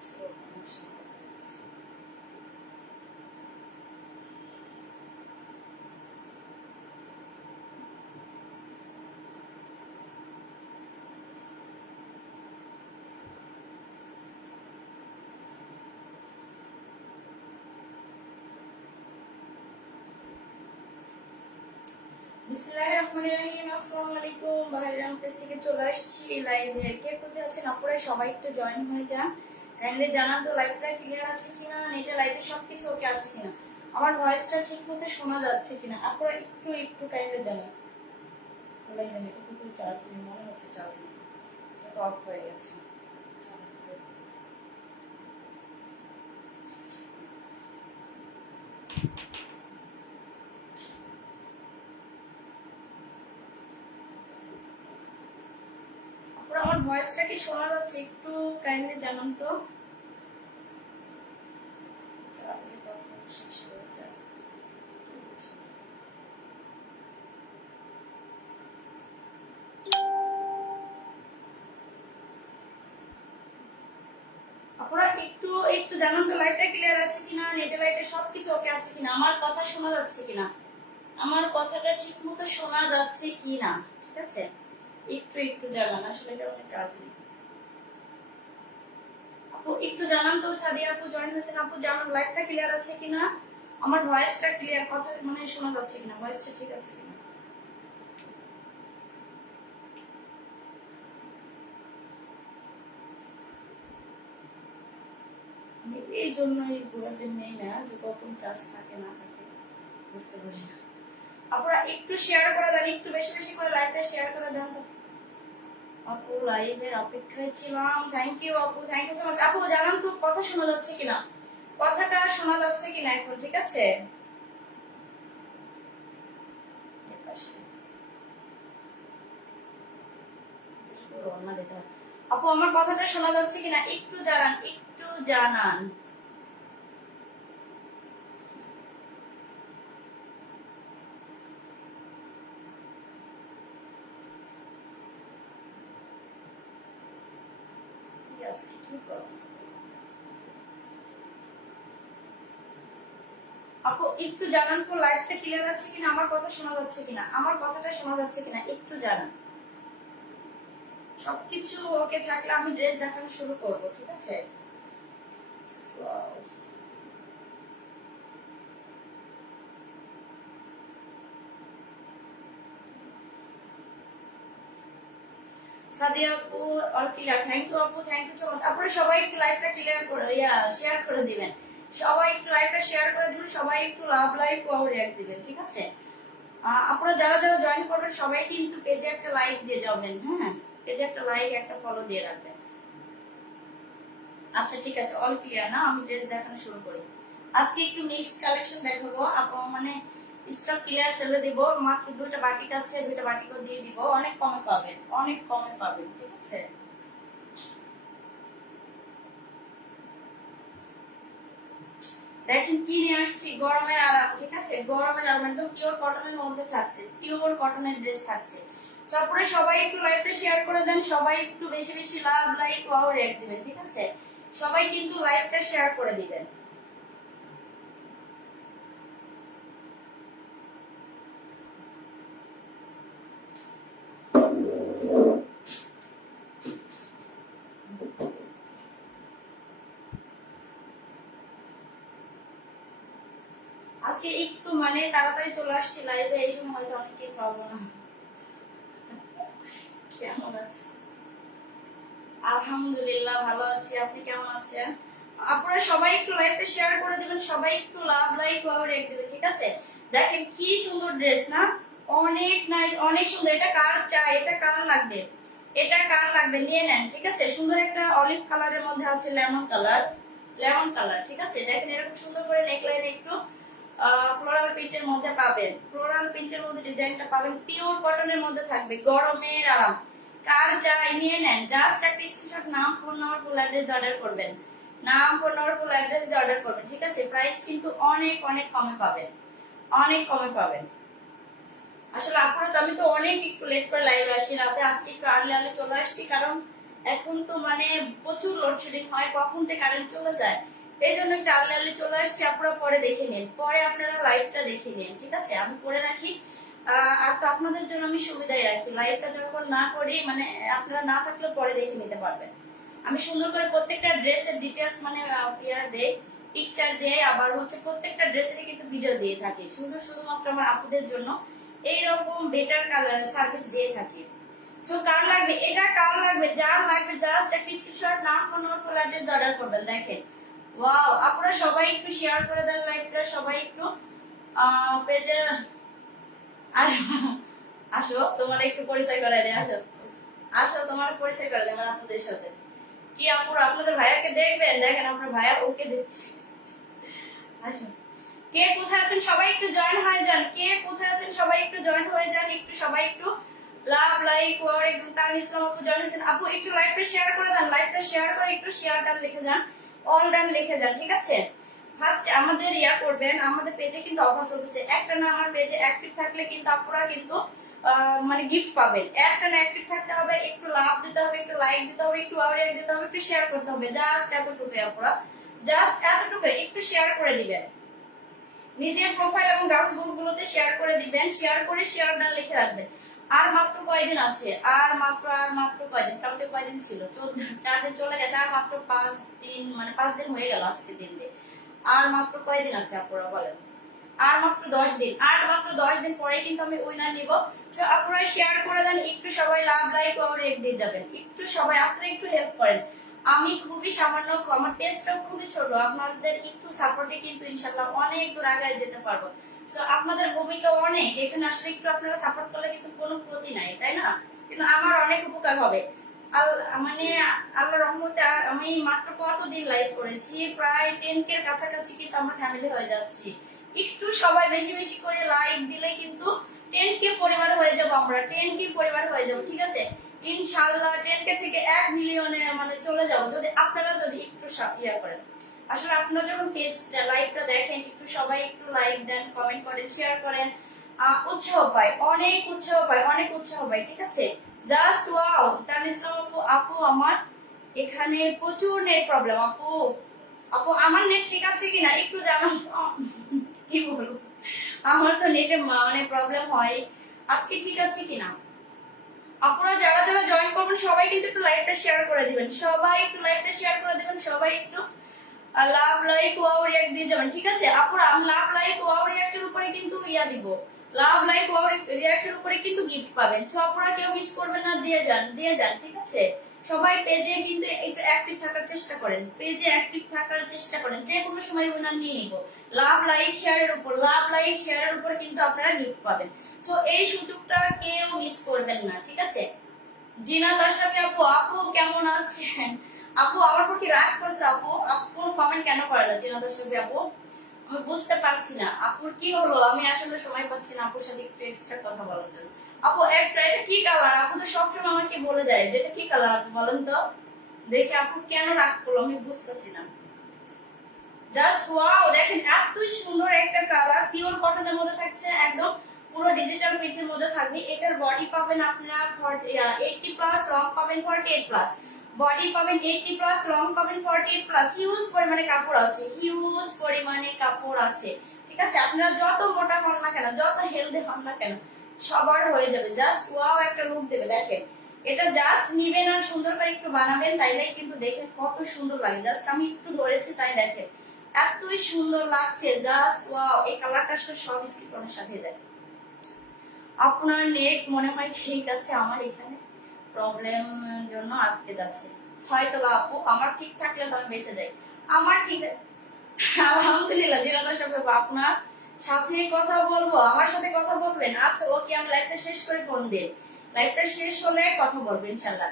আসসালামু আলাইকুম। বাহিরাম পেজ থেকে চলে আসছি লাইভে। কে কোথায় আছেন আপনারা সবাই একটু জয়েন হয়ে যান। কাইন্ডলি জানান তো লাইভটা ক্লিয়ার আছে কিনা, নেটে লাইভে সবকিছু ওকে আছে কিনা, আমার ভয়েসটা ঠিক মতো শোনা যাচ্ছে কিনা আপনারা একটু কাইন্ডলি জানান। বলাই জানেন এটা কিন্তু চার্জ নেই, মনে হচ্ছে চার্জ নেই, এটা অফ হয়ে গেছে। আমার ভয়েসটা কি শোনা যাচ্ছে একটু কাইন্ডলি জানান তো। আপনারা একটু জানান তো লাইভটা ক্লিয়ার আছে কিনা, নেটে লাইটে সবকিছু ওকে আছে কিনা, আমার কথা শোনা যাচ্ছে কিনা, আমার কথাটা ঠিক মতো শোনা যাচ্ছে কিনা। ঠিক আছে, একটু জানান। আসলে এটা অনেক চার্জ নেই। আপু একটু জানান তো। সাদিয়া আপু জয়েন হয়েছেন। আপু জানান লাইভটা ক্লিয়ার আছে কিনা, আমার ভয়েসটা ক্লিয়ার, কথা মানে শোনা যাচ্ছে কিনা, ভয়েসটা ঠিক আছে কিনা। এই জন্যই ঘোরাতে নেই না যে কখন চার্জ থাকে না থাকে বুঝতে পারি না। আপনারা একটু শেয়ার করে দেন, একটু বেশি বেশি করে লাইভটা শেয়ার করে দেন। আপু লাইভের অপেক্ষায় ছিলাম। থ্যাংক ইউ আপু, থ্যাংক ইউ সো মাচ। আপু জানান তো কথা শোনা যাচ্ছে কিনা, কথাটা শোনা যাচ্ছে কিনা এখন। ঠিক আছে, আপু আমার কথাটা শোনা যাচ্ছে কিনা একটু জানান, একটু জানান। আপু একটু জানান তো লাইভটা ক্লিয়ার আছে কিনা, আমার কথা শোনা যাচ্ছে কিনা, আমার কথাটা শোনা যাচ্ছে কিনা একটু জানান। সবকিছু ওকে থাকলে আমি ড্রেস দেখানো শুরু করব। ঠিক আছে, সাদিয়া আপু অল ক্লিয়ার। থ্যাংক ইউ আপু, থ্যাংক ইউ সো মাচ। আপনারা সবাই একটু লাইভটা ক্লিয়ার করে শেয়ার করে দিবেন। সবাই একটু লাইভটা শেয়ার করে দিবেন, সবাই একটু লাভ লাইক ও রিঅ্যাক্ট দিবেন। ঠিক আছে, আপনারা যারা যারা জয়েন করবেন সবাই কিন্তু পেজে একটা লাইক দিয়ে যাবেন। হ্যাঁ, পেজে একটা লাইক একটা ফলো দিয়ে রাখবেন। আচ্ছা ঠিক আছে, অল ক্লিয়ার না, আমি ড্রেস দেখানো শুরু করি। আজকে একটু মিক্সড কালেকশন দেখাবো। আপনারা মানে স্টক ক্লিয়ার সেলে দিব। মাত্র দুইটা বাটিক আছে, দুইটা বাটিকও দিয়ে দিব। অনেক কমে পাবেন, অনেক কমে পাবেন। ঠিক আছে, দেখেন কি নিয়ে আসছি, গরমের আরাম। ঠিক আছে, গরমের আরাম, একদম পিওর কটনের মধ্যে থাকছে, পিওর কটনের ড্রেস থাকছে। তারপরে সবাই একটু লাইভটা শেয়ার করে দেন, সবাই একটু বেশি বেশি লাভ লাইক ও রেট দিবেন। ঠিক আছে, সবাই কিন্তু লাইভটা শেয়ার করে দিবেন। আজকে একটু মানে তাড়াতাড়ি চলে আসছি লাইভে, এই সময় হয়তো অনেকেই পাবো না। কেমন আছে? আলহামদুলিল্লাহ ভালো আছি, আপনি কেমন আছেন? আপনারা সবাই একটু লাইভটা শেয়ার করে দিবেন, সবাই একটু লাভ লাইক ও রেট দিবেন। ঠিক আছে, দেখেন কি সুন্দর ড্রেস না, অনেক নাইস, অনেক সুন্দর। এটা কার চাই, এটা কার লাগবে, এটা কার লাগবে নিয়ে নেন। ঠিক আছে, সুন্দর একটা অলিভ কালারের মধ্যে আছে লেমন কালার, লেমন কালার। ঠিক আছে, দেখেন এরকম সুন্দর করে নেকলাইন একটু ফ্লোরাল প্রিন্টের মধ্যে পাবেন, ফ্লোরাল প্রিন্টের মধ্যে ডিজাইনটা পাবেন, পিওর কটনের মধ্যে থাকবে, গরমের আরাম। কার চাই নিয়ে নেন, জাস্ট একটা স্ক্রিনশট, নাম ফোন নাম্বার ফুল অ্যাড্রেস দিয়ে অর্ডার করবেন, নাম ফোন নাম্বার ফুল অ্যাড্রেস দিয়ে অর্ডার করবেন। ঠিক আছে, প্রাইস কিন্তু অনেক অনেক কমে পাবেন, অনেক কমে পাবেন। আসলে আপনারা তো, আমি তো অনেক একটু লেট করে লাইভে আসি রাতে, আজকে একটু আর্লি চলে আসছি, কারণ এখন তো মানে প্রচুর লোডশেডিং হয়, কখন যে কারেন্ট চলে যায়। এই জন্য একটু আর্লি আর্লি চলে আসছি। আপনারা পরে দেখে নিন, পরে আপনারা লাইভটা দেখে নিন, ঠিক আছে? আমি করে রাখি। আর তো আপনাদের জন্য আমি সুবিধাই রাখি, লাইভটা যখন না করি মানে আপনারা না থাকলে পরে দেখে নিতে পারবেন। আমি সুন্দর করে প্রত্যেকটা ড্রেসের ডিটেলস মানে ইয়ার দেই, পিকচার দিয়ে, আবার হচ্ছে প্রত্যেকটা ড্রেসের কিন্তু ভিডিও দিয়ে থাকি, শুধুমাত্র আমার আপুদের জন্য এইরকম বেটার সার্ভিস দিয়ে থাকি। তো কার লাগবে, এটা কার লাগবে, যার লাগবে জাস্ট একটা স্ক্রিনশট, নাম ফোন নম্বর ফুল অ্যাড্রেস অর্ডার করবেন। দেখেন ওয়াও, আপনারা সবাই একটু শেয়ার করে দেন লাইভটা, সবাই একটু পেজে আসো, আসো তোমার একটু পরিচয় করাই দেয়, আসো আসো তোমার পরিচয় করে দেয় আমার আপুদের সাথে। কি আপুরা আপনাদের ভাইয়াকে দেখবেন? দেখেন আপনার ভাইয়া ওকে দিচ্ছে, আসো। কে কোথায় আছেন সবাই একটু জয়েন হয়ে যান, কে কোথায় আছেন সবাই একটু জয়েন হয়ে যান, একটু সবাই একটু লাভ লাইক ওর একটু তার ইসলাম আপু জয়েন হয়েছেন। আপু একটু লাইভটা শেয়ার করে দেন, লাইভটা শেয়ার করে একটু শেয়ার ডান লিখে যান, অল ডান লিখে যান, ঠিক আছে? ফার্স্ট আমাদের ইয়া করবেন, আমাদের পেজে কিন্তু অফার চলতেছে, একটা না আমার পেজে অ্যাক্টিভ থাকলে কিন্তু আপনারা কিন্তু মানে গিফট পাবেন। একটা না অ্যাক্টিভ থাকতে হবে, একটু লাভ দিতে হবে, একটু লাইক দিতে হবে, একটু আউটরিয়াক্ট দিতে হবে, একটু শেয়ার করতে হবে, জাস্ট এতটুকু আপনারা, জাস্ট এতটুকু একটু শেয়ার করে দিবেন, নিজের প্রোফাইল এবং গার্লস গ্রুপগুলোতে শেয়ার করে দিবেন, শেয়ার করে শেয়ার ডান লিখে রাখবেন। আর মাত্র কয়দিন আছে, আর মাত্র কয়দিন, কালকে কয়দিন ছিল, 4 দিন চলে গেছে, আর মাত্র 5 দিন, মানে 5 দিন হয়ে গেল আজকে দিন দিয়ে। আর মাত্র কয়দিন আছে আপনারা বলেন? আর মাত্র 10 দিন, আর মাত্র 10 দিন পরে কিন্তু আমি উইনার নিব। তো আপনারা শেয়ার করে দেন, একটু সবাই লাভ লাইক আর রেট দিয়ে যাবেন, একটু সবাই আপনারা একটু হেল্প করেন। আমি খুবই সামান্য, আমার টেস্টটাও খুবই ছোট, আপনাদের একটু সাপোর্টে কিন্তু ইনশাআল্লাহ অনেক দূর আগায় যেতে পারবো। সো আপনাদের ভূমিকা অনেক এখানে, আসলে একটু আপনারা সাপোর্ট করলে কিন্তু কোনো ক্ষতি নাই, তাই না? কিন্তু আমার অনেক উপকার হবে। মানে আল্লাহর রহমতে আমি মাত্র কতদিন লাইভ করেছি, প্রায় 10K এর কাছাকাছি কিন্তু আমরা ফ্যামিলি হয়ে যাচ্ছি। একটু সবাই বেশি বেশি করে লাইক দিলে কিন্তু 10K পরিবার হয়ে যাব, আমরা 10K পরিবার হয়ে যাব, ঠিক আছে? ইনশাআল্লাহ 10K থেকে 1 মিলিয়নে মানে চলে যাব, যদি আপনারা যদি একটু ইয়া করেন। আসলে আপনারা যখন পেজ লাইভটা দেখেন, একটু সবাই একটু লাইক দেন, কমেন্ট করেন, শেয়ার করেন, উৎসাহ পায়, অনেক উৎসাহ পায়, অনেক উৎসাহ পায়, ঠিক আছে? জাস্ট ওয়াও, তার ইসলাম আপু, আপু আমার এখানে প্রচুর নেট প্রবলেম, আপু আপু আমার নেট ঠিক আছে কিনা একটু জানান। কি বলবো, আমার তো নেটে মানে প্রবলেম হয়, আজকে ঠিক আছে কিনা। আপনারা যারা যারা জয়েন করবেন সবাই কিন্তু একটু লাইভটা শেয়ার করে দিবেন, সবাই একটু লাইভটা শেয়ার করে দিবেন, সবাই একটু লাভ লাইক ওয়াও রিঅ্যাক্ট দিয়ে যাবেন, ঠিক আছে? আপুরা আমি লাভ লাইক ওয়াও রিঅ্যাক্টের উপরে কিন্তু ইয়া দিব, লাভ লাইক ওয়াও রিঅ্যাক্টের উপরে কিন্তু গিফট পাবেন। সো আপুরা কেউ মিস করবেন না, দিয়ে যান, ঠিক আছে? সবাই পেজে কিন্তু একটু অ্যাক্টিভ থাকার চেষ্টা করেন, পেজে অ্যাক্টিভ থাকার চেষ্টা করেন, যে কোনো সময় উইনার নিয়ে নিব। লাভ লাইক শেয়ারের উপর, লাভ লাইক শেয়ারের উপর কিন্তু আপনারা গিফট পাবেন। সো এই সুযোগটা কেউ মিস করবেন না, ঠিক আছে? জিনাত আশরাফি আপু, আপু কেমন আছেন? আপু আমার পক্ষে রাগ করছে, আপু আপু কমেন্ট কেন করে না জিনাত আশরাফি আপু? আমি বুঝতে পারছি না আপুর কি হলো, আমি আসলে সময় পাচ্ছি না আপুর সাথে একটু এক্সট্রা কথা বলার জন্য। আপু একটা, এটা কি কালার? আপু তো সবসময় আমাকে বলে দেয় যেটা কি কালার, আপু বলেন তো দেখে আপু কেন রাগ করলো, আমি বুঝতেছি না। জাস্ট ওয়াও, দেখেন এত সুন্দর একটা কালার, পিওর কটনের মধ্যে থাকছে, একদম পুরো ডিজিটাল প্রিন্টের মধ্যে থাকবে। এটার বডি পাবেন আপনারা 80 প্লাস, লং পাবেন 48 প্লাস, বডি পাবেন 80 প্লাস, লং পাবেন 48 প্লাস। হিউজ পরিমাণে কাপড় আছে, হিউজ পরিমাণে কাপড় আছে, ঠিক আছে? আপনারা যত মোটা হন না কেন, যত হেলদি হন না কেন, সবার হয়ে যাবে। জাস্ট ওয়াও একটা লুক দেবে, দেখেন এটা জাস্ট নিবেন আর সুন্দর করে একটু বানাবেন, তাইলেই কিন্তু দেখেন কত সুন্দর লাগে। জাস্ট আমি একটু ধরেছি তাই দেখেন এতই সুন্দর লাগছে, জাস্ট ওয়াও। এই কালারটা আসলে সব স্কিনের সাথে যায়। আপনার নেট মনে হয় ঠিক আছে, আমার এখানে প্রবলেম জন্য আটকে যাচ্ছে হয়তো বা। আপু আমার ঠিক থাকলে তো আমি বেঁচে যাই, আমার ঠিক আলহামদুলিল্লাহ। জিরাদার সাথে আপনার সাথে কথা বলবো, আমার সাথে কথা বলবেন? আচ্ছা ওকে, আমি লাইভটা শেষ করে ফোন দিই, লাইভটা শেষ হলে কথা বলবো ইনশাআল্লাহ।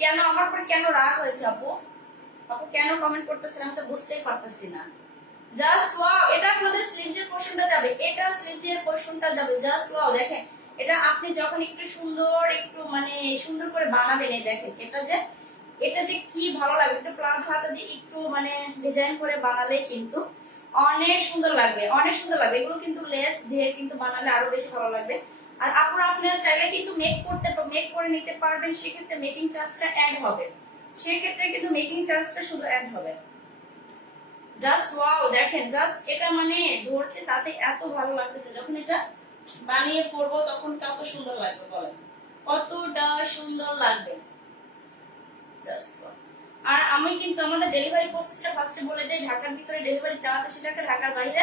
কেন আমার পর কেন রাগ হয়েছে আপু? আপু কেন কমেন্ট করতেছেন আমি তো বুঝতেই পারতেছি না। জাস্ট ওয়াও, এটা আপনাদের স্লিভসের পোরশনটা যাবে, এটা স্লিভসের পোরশনটা যাবে, জাস্ট ওয়াও। দেখেন এটা আপনি যখন একটু সুন্দর, একটু মানে সুন্দর করে বানাবেন, এই দেখেন এটা যে কি ভালো লাগবে, একটু প্লাস হাতা দিয়ে একটু মানে ডিজাইন করে বানালে কিন্তু অনেক সুন্দর লাগবে, অনেক সুন্দর লাগবে। এগুলো কিন্তু লেস দিয়ে কিন্তু বানালে আরো বেশি ভালো লাগবে। আর আপনারা চাইলে কিন্তু মেক করে নিতে পারবেন, সেক্ষেত্রে মেকিং চার্জটা অ্যাড হবে। সেক্ষেত্রে কিন্তু মেকিং চার্জটা শুধু অ্যাড হবে। জাস্ট ওয়াও দেখেন, জাস্ট এটা মানে ধরছে তাতে এত ভালো লাগতেছে, যখন এটা বানিয়ে পরবো তখন কত সুন্দর লাগবে বলেন, কতটা সুন্দর লাগবে। জাস্ট আর আমি কিন্তু আমাদের ডেলিভারি প্রসেসটা ফার্স্টে বলে দেই, ঢাকার ভিতরে ডেলিভারি চার্জ 80 টাকা, ঢাকার বাইরে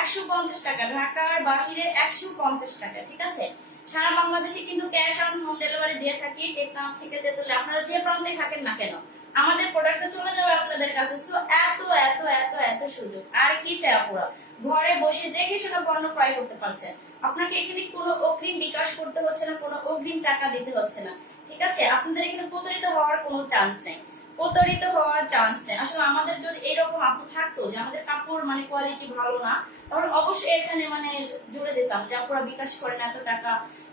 150 টাকা, ঢাকার বাইরে 150 টাকা, ঠিক আছে। সারা বাংলাদেশে কিন্তু ক্যাশ অন হোম ডেলিভারি দিয়ে থাকি, টেকনাফ থেকে তেতুলে, আপনারা যে প্রান্তে থাকেন না কেন আমাদের প্রোডাক্টটা চলে যাবে আপনাদের কাছে। সো এত এত এত এত সুযোগ, আর কি চাই আপুরা, ঘরে বসে দেখে সেটা পণ্য ক্রয় করতে পারছেন। আপনাকে এখানে কোনো অগ্রিম বিকাশ করতে হচ্ছে না, কোনো অগ্রিম টাকা দিতে হচ্ছে না, ঠিক আছে। আপনাদের এখানে প্রতারিত হওয়ার কোনো চান্স নেই, প্রতারিত হওয়ার চান্স নেই। আসলে আমাদের যদি এরকম আপু থাকতো যে আমাদের কাপড় মানে কোয়ালিটি ভালো না, তাহলে অবশ্যই এখানে মানে জুড়ে দিতাম যে আপুরা বিকাশ করেন এত টাকা,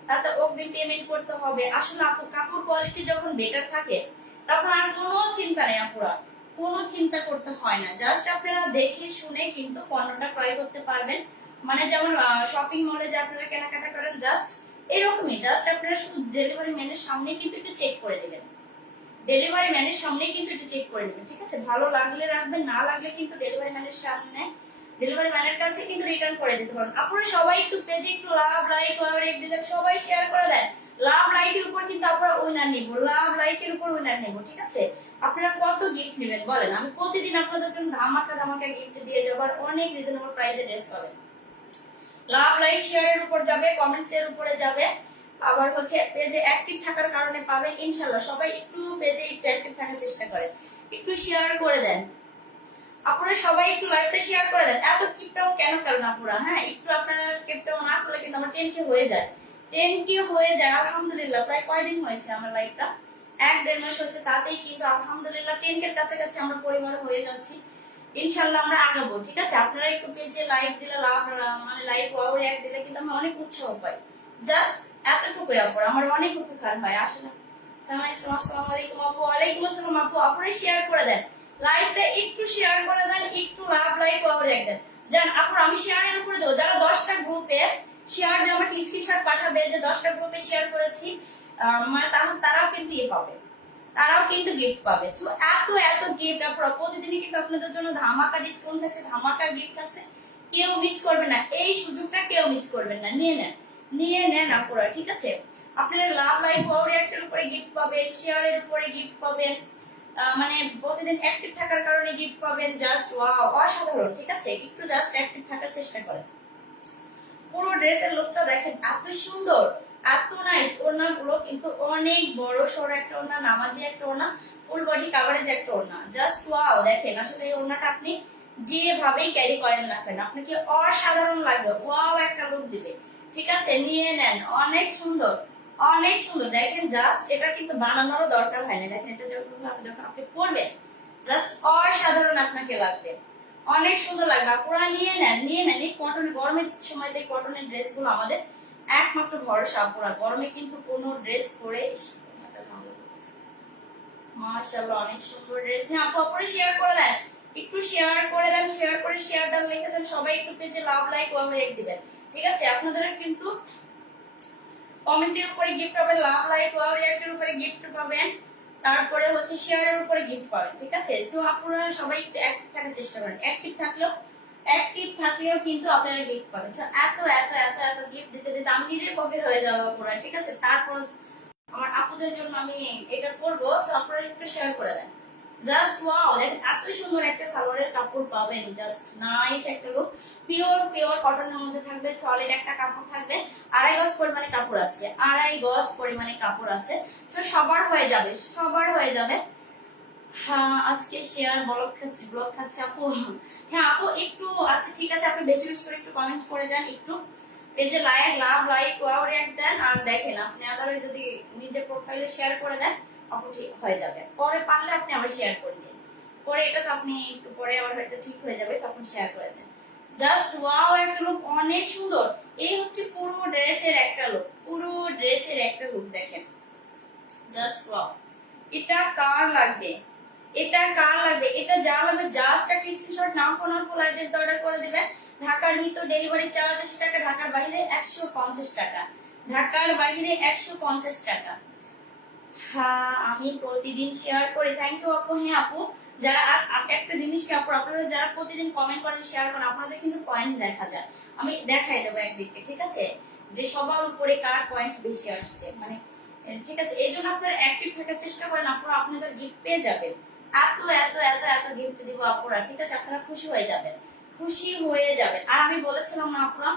তাতে অগ্রিম পেমেন্ট করতে হবে। আসলে আপু কাপড় কোয়ালিটি যখন বেটার থাকে তখন আর কোনো চিন্তা নেই আপুরা, কোনো চিন্তা করতে হয় না। জাস্ট আপনারা দেখে শুনে কিন্তু পণ্যটা ক্রয় করতে পারবেন। মানে যেমন শপিং মলে যে আপনারা কেনাকাটা করেন জাস্ট এরকমই, জাস্ট আপনারা শুধু ডেলিভারি ম্যানের সামনে কিন্তু একটু চেক করে নেবেন, ডেলিভারি ম্যানের সামনে কিন্তু একটু চেক করে নেবেন, ঠিক আছে। ভালো লাগলে রাখবেন, না লাগলে কিন্তু ডেলিভারি ম্যানের সামনে, ডেলিভারি ম্যানের কাছে কিন্তু রিটার্ন করে দিতে পারেন। আপনারা সবাই একটু পেজে একটু লাভ লাইক ওভারহেড দিলে সবাই শেয়ার করে দেন। লাভ লাইকের উপর কিন্তু আপনারা উইনার নিব, লাভ লাইকের উপর উইনার নেব, ঠিক আছে। আপনারা কত গিফট নেবেন বলেন, আমি প্রতিদিন আপনাদের জন্য ধামাকা ধামাকা গিফট দিয়ে যাবার অনেক রিজনেবল প্রাইসে ড্রেস পাবেন। লাভ লাইক শেয়ারের উপর যাবে, কমেন্টস এর উপরে যাবে, আবার হচ্ছে পেজে অ্যাক্টিভ থাকার কারণে পাবেন ইনশাআল্লাহ। সবাই একটু পেজে একটু অ্যাক্টিভ থাকার চেষ্টা করেন, একটু শেয়ার করে দেন আপনারা সবাই, একটু লাইভটা শেয়ার করে দেন। এত কিপটাও কেন করেন আপুরা, হ্যাঁ একটু আপনারা কিপটাও না করলে কিন্তু আমার 10K হয়ে যায়, 10K হয়ে যায় আলহামদুলিল্লাহ। প্রায় কয়দিন হয়েছে আমার লাইভটা, 1-1.5 মাস হচ্ছে, তাতেই কিন্তু আলহামদুলিল্লাহ 10K এর কাছাকাছি আমরা পরিবার হয়ে যাচ্ছি। ইনশাআল্লাহ আমরা আগাবো, ঠিক আছে। আপনারা একটু পেজে লাইক দিলে, লাভ মানে লাইক ওয়াও রিঅ্যাক্ট দিলে কিন্তু আমি অনেক উৎসাহ পাই। জাস্ট এতটুকুই আপুরা, আমার অনেক উপকার হয় আসলে। আসসালামু আলাইকুম আপু। ওয়ালাইকুম আসসালাম আপু। আপনারা শেয়ার করে দেন, লাইভটা একটু শেয়ার করে দেন, একটু লাভ লাইক ওভার রিঅ্যাক্ট দেন। জান আপুরা আমি শেয়ারের উপরে দেব, যারা 10টা গ্রুপে শেয়ার দিয়ে আমাকে স্ক্রিনশট পাঠাবে যে 10টা গ্রুপে শেয়ার করেছি, মানে তারাও কিন্তু ইয়ে পাবে, তারাও কিন্তু গিফট পাবে। তো এত এত গিফট আপুরা, প্রতিদিনই কিন্তু আপনাদের জন্য ধামাকা ডিসকাউন্ট থাকছে, ধামাকা গিফট থাকছে, কেউ মিস করবে না এই সুযোগটা, কেউ মিস করবেন না, নিয়ে নেন, নিয়ে নেন আপুরা, ঠিক আছে। আপনারা লাভ লাইক ওভার রিঅ্যাক্টের উপরে গিফট পাবেন, শেয়ারের উপরে গিফট পাবেন, মানে প্রতিদিন অ্যাক্টিভ থাকার কারণে গিফট পাবেন। জাস্ট ওয়াও, অসাধারণ, ঠিক আছে। একটু জাস্ট অ্যাক্টিভ থাকার চেষ্টা করেন। পুরো ড্রেসের লুকটা দেখেন, এত সুন্দর, এত নাইস। ওড়নাগুলো কিন্তু অনেক বড় সড়ো একটা ওড়না, নামাজি একটা ওড়না, ফুল বডি কাভারেজ একটা ওড়না। জাস্ট ওয়াও দেখেন, আসলে এই ওড়নাটা আপনি যেভাবেই ক্যারি করেন না কেন আপনাকে অসাধারণ লাগবে, ওয়াও একটা লুক দিবে, ঠিক আছে। নিয়ে নেন, অনেক সুন্দর, অনেক সুন্দর। দেখেন জাস্ট এটা কিন্তু বানানোরও দরকার হয় না, দেখেন এটা যখন আপনি পরবেন জাস্ট অসাধারণ আপনাকে লাগবে, অনেক সুন্দর লাগবে। আপনারা নিয়ে নেন, নিয়ে নেন। এই কটন গরমের সময়তে কটনের ড্রেস গুলো আমাদের একমাত্র ভরসা আপুরা। গরমে কিন্তু কোনো ড্রেস পরে মাশাআল্লাহ অনেক সুন্দর ড্রেস। হ্যাঁ আপু, আপনারা শেয়ার করে দেন, একটু শেয়ার করে দেন, শেয়ার করে শেয়ার ডান লিখে দেন, সবাই একটু পেজে লাভ লাইক ওভার রিঅ্যাক্ট দিবেন, ঠিক আছে। আপনাদের কিন্তু কমেন্টের উপরে গিফট পাবেন, লাভ লাইক ওভার রিঅ্যাক্টের উপরে গিফট পাবেন, তারপরে হচ্ছে শেয়ারের উপরে গিফট পাবেন, ঠিক আছে। সো আপনারা সবাই একটু অ্যাক্টিভ থাকার চেষ্টা করেন, অ্যাক্টিভ থাকলেও কিন্তু আপনারা গিফট পাবেন। সো এত এত এত এত গিফট দিতে দিতে আমি নিজে পকেট হয়ে যাবো পুরো, ঠিক আছে। তারপর আমার আপুদের জন্য আমি এটা করবো, সো আপনারা একটু শেয়ার করে দেন। জাস্ট ওয়াও দেখেন, এত সুন্দর একটা সালোয়ারের কাপড় পাবেন, জাস্ট নাইস একটা লুক। পিওর পিওর কটনের মধ্যে থাকবে, সলিড একটা কাপড় থাকবে, 2.5 গজ পরিমাণে কাপড় আছে, 2.5 গজ পরিমাণে কাপড় আছে। তো সবার হয়ে যাবে, সবার হয়ে যাবে। হ্যাঁ আজকে শেয়ার ব্লগ খাচ্ছি আপু। হ্যাঁ আপু একটু আচ্ছা ঠিক আছে, আপনি বেশি বেশি করে একটু কমেন্টস করে যান, একটু পেজে লাভ লাইক ওয়াও রিঅ্যাক্ট দেন। আর দেখেন আপনি আদারওয়াইজ যদি নিজের প্রোফাইলে শেয়ার করে দেন আপু ঠিক হয়ে যাবে, পরে পারলে আপনি আবার শেয়ার করে দিন, পরে এটা তো আপনি একটু পরে আবার হয়তো ঠিক হয়ে যাবে, তখন শেয়ার করে দেন। জাস্ট ওয়াও একটা লুক, অনেক সুন্দর। এই হচ্ছে পুরো ড্রেসের একটা লুক, পুরো ড্রেসের একটা লুক দেখেন, জাস্ট ওয়াও। এটা কার লাগবে, এটা কার লাগবে, এটা যা লাগবে জাস্ট একটা স্ক্রিনশট নাম ফোন আর ফুল অ্যাড্রেস অর্ডার করে দিবেন। ঢাকার ভিতর ডেলিভারি চার্জ 80 টাকা, ঢাকার বাইরে 150 টাকা, ঢাকার বাইরে 150 টাকা। হ্যাঁ, আমি প্রতিদিন শেয়ার করি। থ্যাংক ইউ আপু। হ্যাঁ আপু, যারা আর একটা জিনিস কি আপু, আপনারা যারা প্রতিদিন কমেন্ট করেন, শেয়ার করেন, আপনাদের কিন্তু পয়েন্ট দেখা যায়। আমি দেখাই দেবো একদিকে, ঠিক আছে, যে সবার উপরে কার পয়েন্ট বেশি আসছে, মানে ঠিক আছে। এই জন্য আপনারা অ্যাক্টিভ থাকার চেষ্টা করেন, আপনারা আপনাদের গিফট পেয়ে যাবেন। এত এত এত এত গিফট দিব আপুরা, ঠিক আছে, আপনারা খুশি হয়ে যাবেন, খুশি হয়ে যাবেন। আর আমি বলেছিলাম না আপুরা,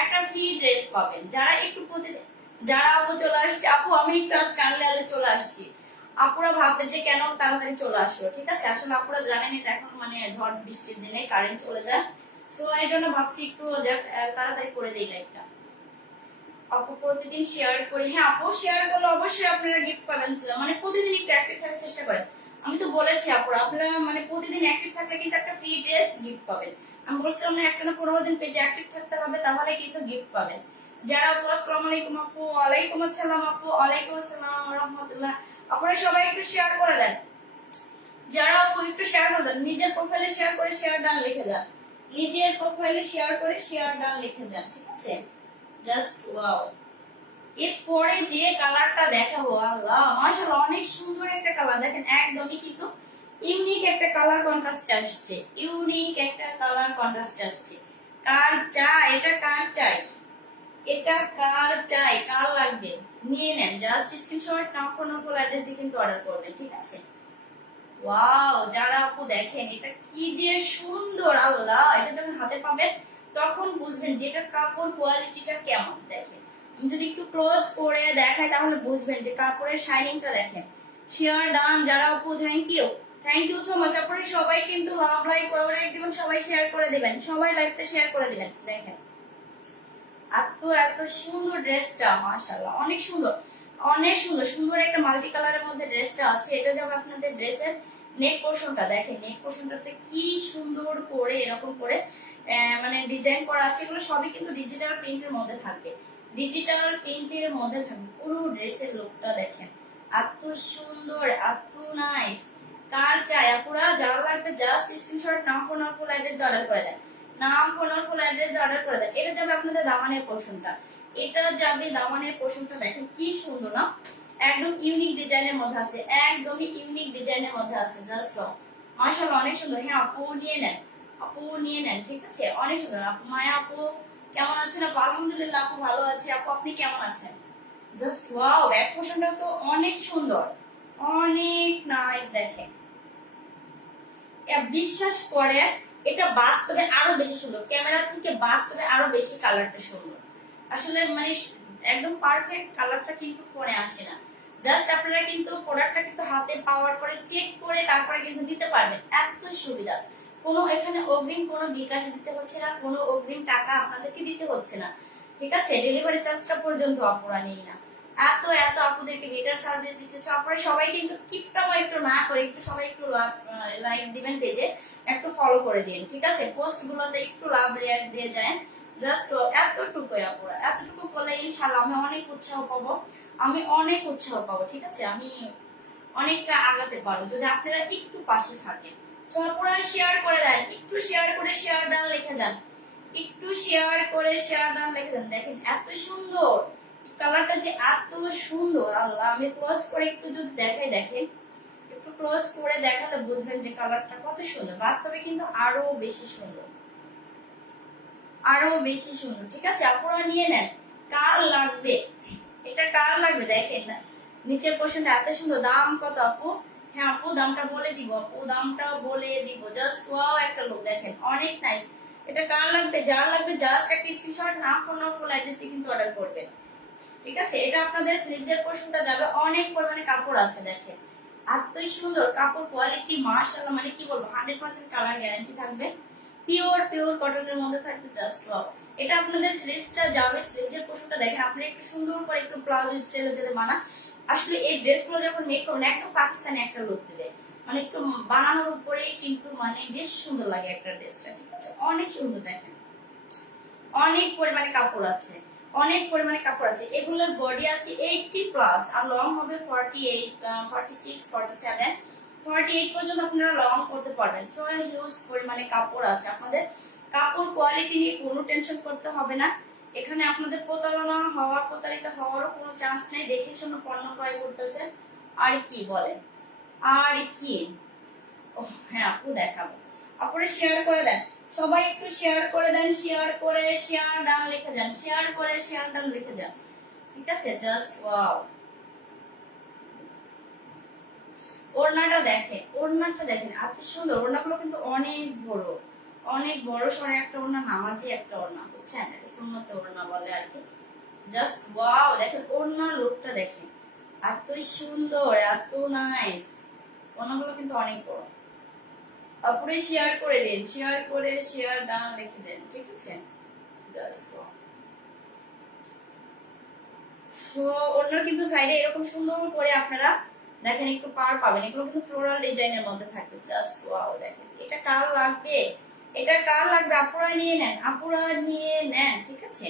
একটা ফ্রি ড্রেস পাবেন যারা একটু প্রতিদিন, যারা আপু চলে আসছে, আপু আমি একটু আজকে আনলে চলে আসছি। আপুরা ভাববে যে কেন তাড়াতাড়ি চলে আসলো, ঠিক আছে, আসলে আপুরা জানেনি তো এখন মানে ঝড় বৃষ্টির দিনে কারেন্ট চলে যায়, সো এই জন্য ভাবছি একটু তাড়াতাড়ি করে দিই লাইভটা। আপু প্রতিদিন শেয়ার করি। হ্যাঁ আপু, শেয়ার করলে অবশ্যই আপনারা গিফট পাবেন, মানে প্রতিদিন একটু অ্যাক্টিভ থাকার চেষ্টা করেন। আমি তো বলেছি আপুরা, আপনারা মানে প্রতিদিন অ্যাক্টিভ থাকলে কিন্তু একটা ফ্রি ড্রেস গিফট পাবেন। আমি বলছিলাম না, একটা না 15 দিন পেজে অ্যাক্টিভ থাকতে হবে, তাহলে কিন্তু গিফট পাবেন। যারা আপু আসসালামু আলাইকুম আপু। ওয়ালাইকুম আসসালাম আপু। ওয়ালাইকুম আসসালাম ওয়া রাহমাতুল্লাহ। আপনারা সবাই একটু শেয়ার করে দেন, যারা আপু একটু শেয়ার করে দেন, নিজের প্রোফাইলে শেয়ার করে শেয়ার ডান লিখে যান, নিজের প্রোফাইলে শেয়ার করে শেয়ার ডান লিখে যান, ঠিক আছে। Just wow. এরপরে যে কালারটা দেখাবো, আল্লাহ মাশাআল্লাহ, অনেক সুন্দর একটা কালার, দেখেন একদমই কিন্তু ইউনিক একটা কালার কন্ট্রাস্ট আসছে, ইউনিক একটা কালার কন্ট্রাস্ট আসছে। কার চাই এটা, কার চাই এটা, কার চাই, কার লাগবে নিয়ে নেন, জাস্ট স্ক্রিনশট নাও, কোনো ফুল অ্যাড্রেস দিয়ে কিন্তু অর্ডার করবেন, ঠিক আছে। ওয়াও, যারা আপু দেখেন এটা কি যে সুন্দর, আল্লাহ, এটা যখন হাতে পাবেন তখন বুঝবেন যে এটার কাপড় কোয়ালিটিটা কেমন। দেখেন আমি যদি একটু ক্লোজ করে দেখাই তাহলে বুঝবেন যে কাপড়ের শাইনিংটা দেখেন। শেয়ার ডান যারা আপু, থ্যাংক ইউ সো মাচ। আপনারা সবাই কিন্তু লাভ লাইক ফেভারিট দিবেন, সবাই শেয়ার করে দিবেন, সবাই লাইভটা শেয়ার করে দিবেন। দেখেন এত এত সুন্দর ড্রেসটা, মাশাআল্লাহ, অনেক সুন্দর, অনেক সুন্দর, সুন্দর একটা মাল্টি কালারের মধ্যে ড্রেসটা আছে। এটা যাবে আপনাদের ড্রেসের নেক পোর্শনটা, দেখেন নেক পোর্শনটাতে কি সুন্দর করে এরকম করে মানে ডিজাইন করা আছে। এগুলো সবই কিন্তু ডিজিটাল প্রিন্টের মধ্যে থাকবে, ডিজিটাল প্রিন্টের মধ্যে থাকবে। পুরো ড্রেসের লুকটা দেখেন, এত সুন্দর, এত নাইস। কার চাই আপুরা, যারা লাগবে জাস্ট স্ক্রিনশট নাও, ফোন আর ফুল অ্যাড্রেস অর্ডার করে দেন, নাম ফোন আর ফুল অ্যাড্রেস অর্ডার করে দেন। এটা যাবে আপনাদের দামানের পোর্শনটা, এটা যাবে দামানের পোর্শনটা, দেখেন কি সুন্দর না, একদম ইউনিক ডিজাইনের মধ্যে আছে, একদমই ইউনিক ডিজাইনের মধ্যে আছে। জাস্ট মাশাআল্লাহ, অনেক সুন্দর। হ্যাঁ আপু নিয়ে নেন, আপু নিয়ে নেন, ঠিক আছে, অনেক সুন্দর। আপু মায়া আপু কেমন আছেন আপু? আলহামদুলিল্লাহ আপু ভালো আছি। আপু আপনি কেমন আছেন? জাস্ট ওয়াও, ব্যাক পোর্শনটাও তো অনেক সুন্দর, অনেক নাইস। দেখেন বিশ্বাস করে এটা বাস্তবে আরো বেশি সুন্দর, ক্যামেরা থেকে বাস্তবে আরো বেশি কালারটা সুন্দর। আসলে মানে একদম পারফেক্ট কালারটা কিন্তু ফোনে আসে না, জাস্ট আপনারা কিন্তু প্রোডাক্টটা কিন্তু হাতে পাওয়ার পরে চেক করে তারপরে কিন্তু দিতে পারবেন, এত সুবিধা। কোনো এখানে অগ্রিম কোনো বিকাশ দিতে হচ্ছে না, কোনো অগ্রিম টাকা আপনাদেরকে দিতে হচ্ছে না, ঠিক আছে। ডেলিভারি চার্জটা পর্যন্ত আপনারা নেই না। এত এত আপুদেরকে বেটার সার্ভিস দিচ্ছে। আপনারা সবাই কিন্তু কিপটাও একটু না করে একটু সবাই একটু লাইক দিবেন, পেজে একটু ফলো করে দিন, ঠিক আছে। পোস্ট গুলোতে একটু লাভ রিয়াক্ট দিয়ে যায়, জাস্ট এতটুকুই আপুরা, এতটুকু করলে ইনশাআল্লাহ আমি অনেক উৎসাহ পাবো, আমি অনেক উৎসাহ পাবো, ঠিক আছে। আমি অনেকটা আগাতে পারবো যদি আপনারা একটু পাশে থাকেন। তো আপুরা শেয়ার করে দেন, একটু শেয়ার করে শেয়ার ডান লিখে যান, একটু শেয়ার করে শেয়ার ডান লিখে যান। দেখেন এত সুন্দর কালারটা, যে এত সুন্দর, আল্লাহ, আমি ক্লোজ করে একটু যদি দেখাই, দেখেন একটু ক্লোজ করে দেখালে বুঝবেন যে কালারটা কত সুন্দর, বাস্তবে কিন্তু আরো বেশি সুন্দর, আরো বেশি সুন্দর, ঠিক আছে। আপনারা নিয়ে নেন, কার লাগবে এটা, কার লাগবে। দেখেন না নিচের পোর্শনটা এত সুন্দর। দাম কত আপু? হ্যাঁ আপু দামটা বলে দিব, আপু দামটা বলে দিব। জাস্ট ওয়াও একটা লুক, দেখেন অনেক নাইস। এটা কার লাগবে, যার লাগবে জাস্ট একটা স্ক্রিনশট নাম ফোন ফুল অ্যাড্রেস দিয়ে কিন্তু অর্ডার করবেন, ঠিক আছে। এটা আপনাদের স্লিভসের পোর্শনটা যাবে, অনেক পরিমাণে কাপড় আছে। দেখেন এতই সুন্দর কাপড় কোয়ালিটি, মাশাআল্লাহ, মানে কি বলবো, 100% কালার গ্যারান্টি থাকবে, পিওর পিওর কটনের মধ্যে থাকবে। Just wow. এটা আপনাদের স্লিভসটা যাবে, স্লিভসের পোর্শনটা দেখেন আপনি একটু সুন্দর করে একটু প্লাজো স্টাইলে যদি বানান, আসলে এই ড্রেসগুলো যখন মেক করবেন একদম পাকিস্তানি একটা লুক দিবে, মানে একটু বানানোর উপরেই কিন্তু মানে বেশ সুন্দর লাগে একটা ড্রেসটা, ঠিক আছে, অনেক সুন্দর। দেখেন অনেক পরিমাণে কাপড় আছে, অনেক পরিমাণে কাপড় আছে। এগুলোর বডি আছে 80 প্লাস, আর লং হবে 48, 46, 47, 48 পর্যন্ত আপনারা লং করতে পারবেন। সো হিউজ পরিমাণে কাপড় আছে। আপনাদের কাপড় কোয়ালিটি নিয়ে কোনো টেনশন করতে হবে না। এখানে আপনাদের প্রতারণা হওয়ার, প্রতারিত হওয়ারও কোনো চান্স নেই। দেখে শুনে পণ্য ক্রয় করতেছেন, আর কি বলেন, আর কি? ও হ্যাঁ আপু দেখাবো, আপুরে শেয়ার করে দেন, সবাই একটু শেয়ার করে দেন, শেয়ার করে শেয়ার ডান লিখে যান, শেয়ার করে শেয়ার ডান লিখে যান, ঠিক আছে? জাস্ট ওয়াও, ওড়নাটা দেখেন, ওড়নাটা দেখেন এত সুন্দর, ওড়নাগুলো কিন্তু অনেক বড়, অনেক বড় সরে একটা ওড়না, নামাজি একটা ওড়না, বুঝছেন? এটা সুন্নত ওড়না বলে আর কি। জাস্ট ওয়াও, দেখেন ওড়নার লুকটা দেখেন, এতই সুন্দর, এত নাইস, ওড়নাগুলো কিন্তু অনেক বড়। আপুরে শেয়ার করে দিন, শেয়ার করে শেয়ার ডান লিখে দেন, ঠিক আছে? Just wow. তো ওড়না কিন্তু সাইডে এরকম সুন্দর করে আপনারা দেখেন একটু পার পাবেন, এগুলো কিন্তু ফ্লোরাল ডিজাইনের মধ্যে থাকবে। জাস্ট ওয়াও, দেখেন এটা কার লাগবে, এটা কার লাগবে আপুরা নিয়ে নেন, আপুরা নিয়ে নেন, ঠিক আছে?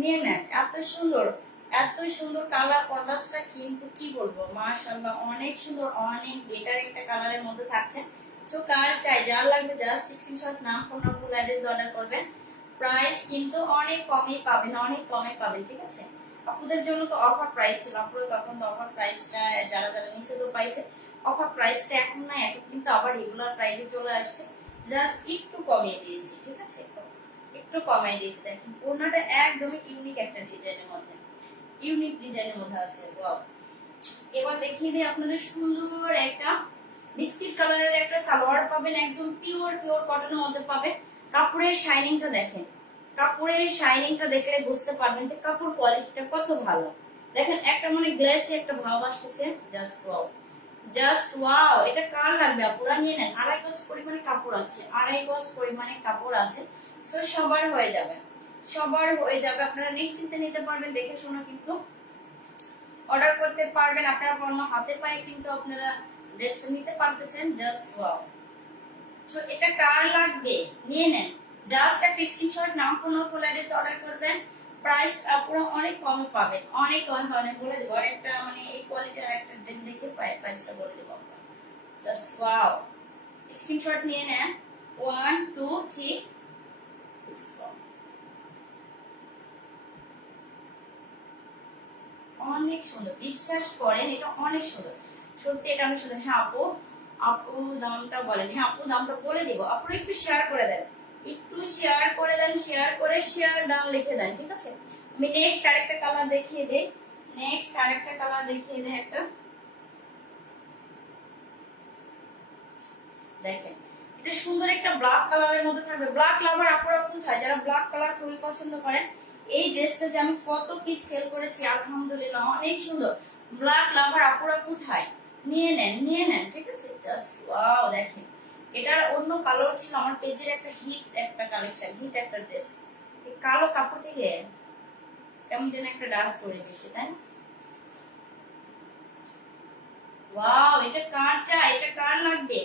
নিয়ে নেন, এত সুন্দর, এত সুন্দর কালার কন্ট্রাস্টটা কিন্তু কি বলবো, মাশাআল্লাহ অনেক সুন্দর, অনেক বেটার একটা কালারের মধ্যে থাকছে। তো কার চাই, যার লাগবে জাস্ট স্ক্রিনশট, নাম, phone number, full address order করবেন। প্রাইস কিন্তু অনেক কমই পাবেন, অনেক কমে পাবেন, ঠিক আছে? আপুদের জন্য তো অফার প্রাইস ছিল, আপুরা তখন তো অফার প্রাইসটা যারা যারা নিচে তো পাইছে, অফার প্রাইসটা এখন নাই, এখন কিন্তু আবার রেগুলার প্রাইসে চলে আসছে, জাস্ট একটু কমিয়ে দিয়েছি, ঠিক আছে? একটু কমাই দিয়েছি। দেখেন ওড়নাটা একদমই ইউনিক একটা ডিজাইনের মধ্যে, ইউনিক ডিজাইনের মধ্যে আছে। ওয়াও, এবার দেখিয়ে দিই আপনাদের সুন্দর একটা বিস্কিট কালারের একটা সালোয়ার পাবেন, একদম পিওর পিওর কটনের মধ্যে পাবেন। কাপড়ের শাইনিংটা দেখেন, কাপড়ের শাইনিংটা দেখলে বুঝতে পারবেন যে কাপড় কোয়ালিটিটা কত ভালো। দেখেন একটা মানে গ্লেসি একটা ভাব আসতেছে, জাস্ট ওয়াও, জাস্ট ওয়াও। এটা কার লাগবে আপুরা নিয়ে নেন, 2.5 গজ পরিমাণে কাপড় আছে, 2.5 গজ পরিমাণে কাপড় আছে। সো সবার হয়ে যাবে, সবার হয়ে যাবে, আপনারা নিশ্চিন্তে নিতে পারবেন, দেখে শুনে কিন্তু অর্ডার করতে পারবেন, আপনারা পণ্য হাতে পায়ে কিন্তু আপনারা ড্রেসটা নিতে পারতেছেন। Just wow. সো এটা কার লাগবে নিয়ে নেন, জাস্ট একটা স্ক্রিনশট, নাম, phone number, full address order করবেন। প্রাইস পুরো অনেক কমে পাবেন, অনেক কমে পাবেন, বলে দেবো। আর একটা মানে এই কোয়ালিটির একটা ড্রেস দেখে প্রাইসটা বলে দেবো আপনারা। জাস্ট ওয়াও, স্ক্রিনশট নিয়ে নেন, 1 2 3। অনেক সুন্দর, বিশ্বাস করেন এটা অনেক সুন্দর, সত্যি এটা অনেক সুন্দর। হ্যাঁ আপু, আপু দামটা বলেন, হ্যাঁ আপু দামটা বলে দিব, আপনারা একটু শেয়ার করে দেন, একটু শেয়ার করে দেন, শেয়ার করে শেয়ার দাম লিখে দেন, ঠিক আছে? আমি নেক্সট আরেকটা কালার দেখিয়ে দেই, নেক্সট আরেকটা কালার দেখিয়ে দেই একটা, দেখেন এটা সুন্দর একটা ব্ল্যাক কালারের মধ্যে থাকবে। ব্ল্যাক লাভার আপনারা কোথায়, যারা ব্ল্যাক কালার খুবই পছন্দ করেন, এই ড্রেসটা যে আমি কত পিস সেল করেছি আলহামদুলিল্লাহ, অনেক সুন্দর। ব্ল্যাক লাভার আপনারা কোথায়, নিয়ে নেন, নিয়ে নেন, ঠিক আছে? জাস্ট ওয়াও, দেখেন এটার অন্য কালার ছিল আমার পেজের একটা হিট একটা কালেকশন, হিট একটা ড্রেস, কালো কাপড় থেকে কেমন যেন একটা ডান্স করে বেশি, তাই না? ওয়াও, এটা কার চাই, এটা কার লাগবে,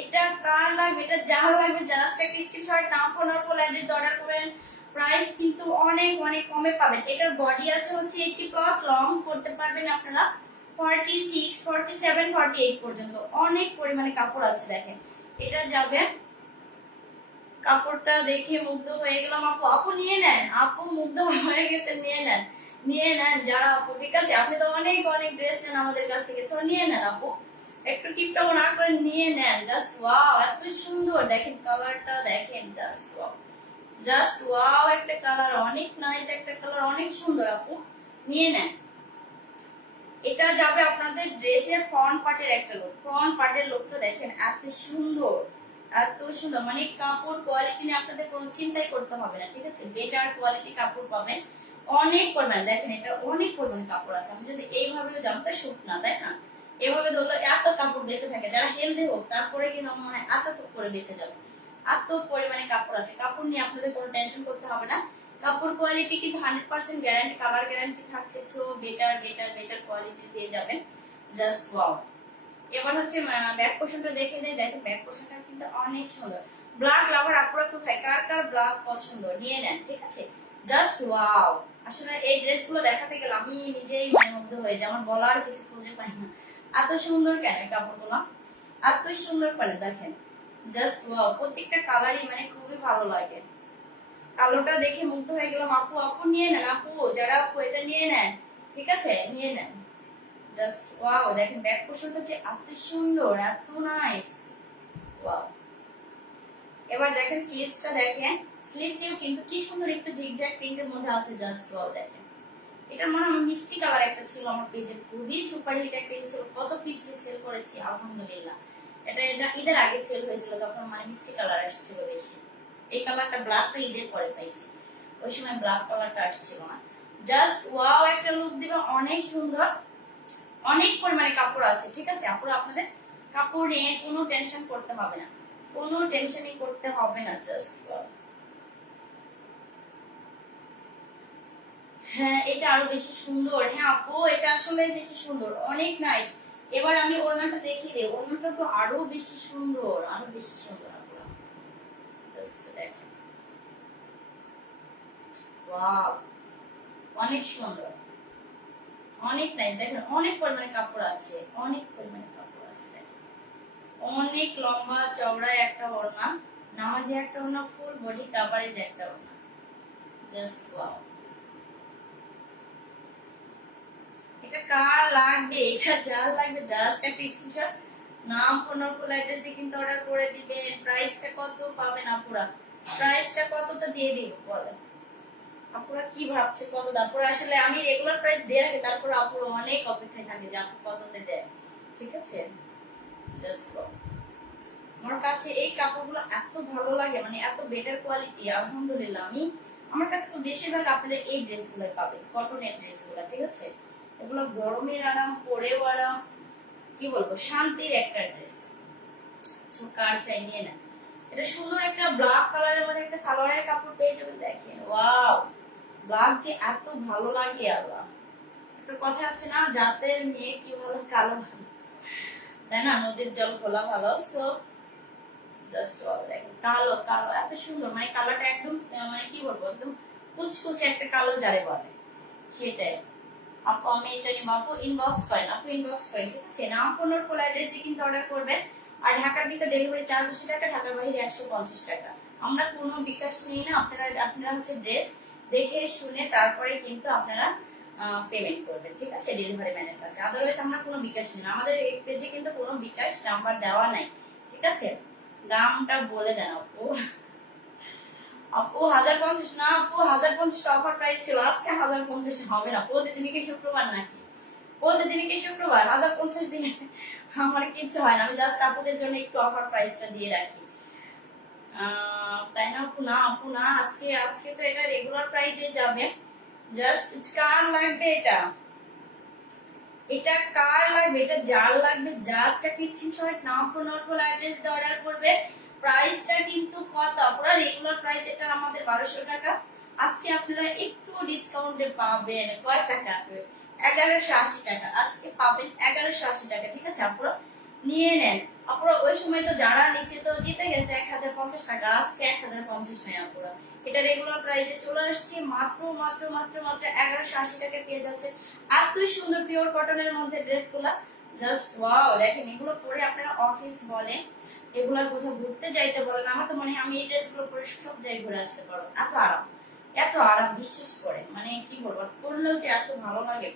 এটা কার লাগবে, এটা যার লাগবে জাস্ট একটা স্ক্রিনশট, নাম, phone number, full address order করেন। প্রাইস কিন্তু অনেক অনেক কমে পাবেন। এটার বডি আছে হচ্ছে 80 প্লাস, লং করতে পারবেন আপনারা 46 47 48 পর্যন্ত, অনেক পরিমাণে কাপড় আছে। দেখেন এটা যাবে, কাপড়টা দেখে মুগ্ধ হয়ে গেলাম আপু, আপু নিয়ে নেন, আপু মুগ্ধ হয়ে গেছে, নিয়ে নেন, নিয়ে নেন যারা আপু, ঠিক আছে? আপনি তো অনেক অনেক ড্রেস নেন আমাদের কাছ থেকে, তো নিয়ে নেন আপু, একটু টিপটপ না করে নিয়ে নেন। জাস্ট ওয়াও, এত সুন্দর, দেখেন কালারটা দেখেন, জাস্ট ওয়াও, জাস্ট ওয়াও একটা কালার, অনেক নাইস একটা কালার, অনেক সুন্দর আপু, নিয়ে নেন। এটা যাবে আপনাদের ড্রেসের ফ্রন্ট পার্টের একটা লুক, ফ্রন্ট পার্টের লুকটা দেখেন এত সুন্দর, এত সুন্দর, মানে কাপড় কোয়ালিটি নিয়ে আপনাদের কোনো চিন্তাই করতে হবে না, ঠিক আছে? বেটার কোয়ালিটি কাপড় পাবেন, অনেক পরিমাণে। দেখেন এটা অনেক পরিমাণে কাপড় আছে, আমি যদি এইভাবে জামতে শুট না, তাই না? এভাবে ধরলে এত কাপড় বেঁচে থাকে, যারা হেলদি হোক তারপরে কিন্তু আমার মনে হয় এত করে বেঁচে যাবে, এত পরিমাণে কাপড় আছে, কাপড় নিয়ে আপনাদের কোনো টেনশন করতে হবে না। কাপড় কোয়ালিটি কিন্তু 100% গ্যারান্টি, কালার গ্যারান্টি থাকছে, তো বেটার বেটার বেটার কোয়ালিটি পেয়ে যাবেন। Just wow. এবার হচ্ছে ব্যাক পোর্শনটা দেখে দেয়, দেখেন ব্যাক পোর্শনটা কিন্তু অনেক সুন্দর। ব্ল্যাক লাভার আপুরা কোথায়, কার কার ব্ল্যাক পছন্দ নিয়ে নেন, ঠিক আছে? Just wow. আসলে এই ড্রেসগুলো দেখাতে গেলে আমি নিজেই মধ্যে হয়ে যাই, আমার বলার কিছু খুঁজে পাই না, এত সুন্দর কেন এই কাপড়গুলো, এত সুন্দর করে দেখেন, জাস্ট ওয়াও। প্রত্যেকটা কালারই মানে খুবই ভালো লাগে, কালোটা দেখে মুগ্ধ হয়ে গেলাম আপু, আপু নিয়ে নেন, আপু যারা আপু এটা নিয়ে নেন, ঠিক আছে? নিয়ে নেন, জাস্ট ওয়াও, দেখেন ব্যাক পোর্শনটা যে এত সুন্দর, এত নাইস, ওয়াও। এবার দেখেন স্লিভসটা দেখেন, স্লিভসেও কিন্তু কি সুন্দর একটু জিগজ্যাগ প্রিন্টের মধ্যে আছে, জাস্ট ওয়াও দেখেন। এটার মনে হয় মিষ্টি কালার একটা ছিল আমার পেজে, খুবই সুপার হিট একটা ছিল, কত পিস সেল করেছি আলহামদুলিল্লাহ। এটা ঈদের আগে সেল হয়েছিল, তখন মানে মিষ্টি কালার আসছিল বেশি। এই কালারটা ব্ল্যাকটা ঈদের পরে পাইছি, ওই সময় ব্ল্যাক কালারটা আসছিল না। জাস্ট ওয়াও একটা লুক দিবে, অনেক সুন্দর, অনেক পরিমাণে কাপড় আছে, ঠিক আছে আপুরা, আপনাদের কাপড় নিয়ে কোনো টেনশন করতে হবে না, কোনো টেনশনই করতে হবে না, জাস্ট হ্যাঁ এটা আরো বেশি সুন্দর। হ্যাঁ আপু এটা আসলে বেশি সুন্দর, অনেক নাইস। এবার আমি ওড়নাটা দেখিয়ে দিই, ওড়নাটা তো আরো বেশি সুন্দর, আরো বেশি সুন্দর আপুরা, জাস্ট দেখেন, ওয়াও অনেক সুন্দর, অনেক নাইস। দেখেন অনেক পরিমাণে কাপড় আছে, অনেক পরিমাণে কাপড় আছে, দেখেন অনেক লম্বা চওড়া একটা ওড়না, নামাজি একটা ওড়না, ফুল বডি কাভারেজ একটা ওড়না, জাস্ট ওয়াও। এটা কার লাগবে, এটা যার লাগবে জাস্ট একটা স্ক্রিনশট, নাম ফোন ফুল অ্যাড্রেস দিয়ে কিন্তু অর্ডার করে দিবেন। প্রাইসটা কত পাবেন আপুরা, প্রাইসটা কতটা দিয়ে দিব বলেন আপুরা, কি ভাবছে কত দাম? আপুরা আসলে আমি রেগুলার প্রাইস দিয়ে রাখি, তারপর আপুরা অনেক অপেক্ষায় থাকে যে আপু কততে দেয়, ঠিক আছে? জাস্ট আমার কাছে এই কাপড়গুলো এত ভালো লাগে, মানে এত বেটার কোয়ালিটি আলহামদুলিল্লাহ। আমি আমার কাছে তো বেশিরভাগ আপনাদের এই ড্রেসগুলো পাবেন, কটনের ড্রেসগুলো, ঠিক আছে? এগুলো গরমের আরাম, পরেও আরাম, কি বলবো, শান্তির একটা ড্রেস। কার চাই নিয়ে না। এটা সুন্দর একটা ব্ল্যাক কালারের মধ্যে একটা সালোয়ারের কাপড় পেয়ে যাবেন, দেখেন ওয়াও, ব্ল্যাক যে এত ভালো লাগে আল্লাহ। একটা কথা আছে না, জাতের মেয়ে কি ভালো, কালো ভালো, তাই না? নদীর জল খোলা ভালো। সো জাস্ট দেখেন কালো, কালো এত সুন্দর, মানে কালোটা একদম মানে কি বলবো, একদম কুচকুচে একটা কালো যারে বলে, সেটাই। আপু আমি এটা নিব, আপু ইনবক্স করেন, আপু ইনবক্স করেন, ঠিক আছে? নাম ফোনের ফুল অ্যাড্রেস দিয়ে কিন্তু অর্ডার করবেন। আর ঢাকার ভিতরে ডেলিভারি চার্জ 80 টাকা, ঢাকার বাইরে 150 টাকা। আমরা কোনো বিকাশ নেই না, আপনারা হচ্ছে ড্রেস দেখে শুনে তারপরে কিন্তু আপনারা পেমেন্ট করবেন, ঠিক আছে? ডেলিভারি ম্যানের কাছে, আদারওয়াইজ আমরা কোনো বিকাশ নেই, আমাদের এই পেজে কিন্তু কোনো বিকাশ নাম্বার দেওয়া নাই, ঠিক আছে? দামটা বলে দেন আপু। আপু 1050 না আপু, 1050 অফার প্রাইস ছিল, আজকে 1050 হবে না। প্রতিদিনই কি শুক্রবার নাকি? প্রতিদিনই কি শুক্রবার? 1050 দিলে আমার কিচ্ছু হয় না, আমি জাস্ট আপুদের জন্য একটু অফার প্রাইসটা দিয়ে রাখি। তাই না আপু? না আপু না, আজকে আজকে তো এটা রেগুলার প্রাইসে যাবে। জাস্ট কার লাগবে এটা, এটা কার লাগবে, এটা যার লাগবে জাস্ট একটা স্ক্রিনশট, নাম ফোন নম্বর অ্যাড্রেস দিয়ে অর্ডার করবে। প্রাইসটা কিন্তু কত পুরো রেগুলার প্রাইস এটা আমাদের 1200 টাকা, আজকে আপনারা একটু ডিসকাউন্টে পাবেন কয় টাকা, 1180 টাকা, আজকে পাবেন 1180 টাকা, ঠিক আছে? আপনারা নিয়ে নেন। আপনারা ওই সময় তো যারা নিচে তো জিতে গেছে 1050 টাকা, আজকে 1050 নাই আপনারা, এটা রেগুলার প্রাইসে চলে আসছে মাত্র মাত্র মাত্র মাত্র 1180 টাকা পেয়ে যাচ্ছে। এত সুন্দর পিওর কটনের মধ্যে ড্রেসগুলা, জাস্ট ওয়াও। দেখেন এগুলো পরে আপনারা অফিস বলেন, এগুলা কোথাও ঘুরতে যাইতে বলেন, আমার তো মনে হয় আমি এই ড্রেসগুলো পরে সব জায়গায় ঘুরে আসতে পারবো, এত আরাম, এত আরাম, বিশ্বাস করে মানে কি বলবো, পরলেও যে এত ভালো লাগে,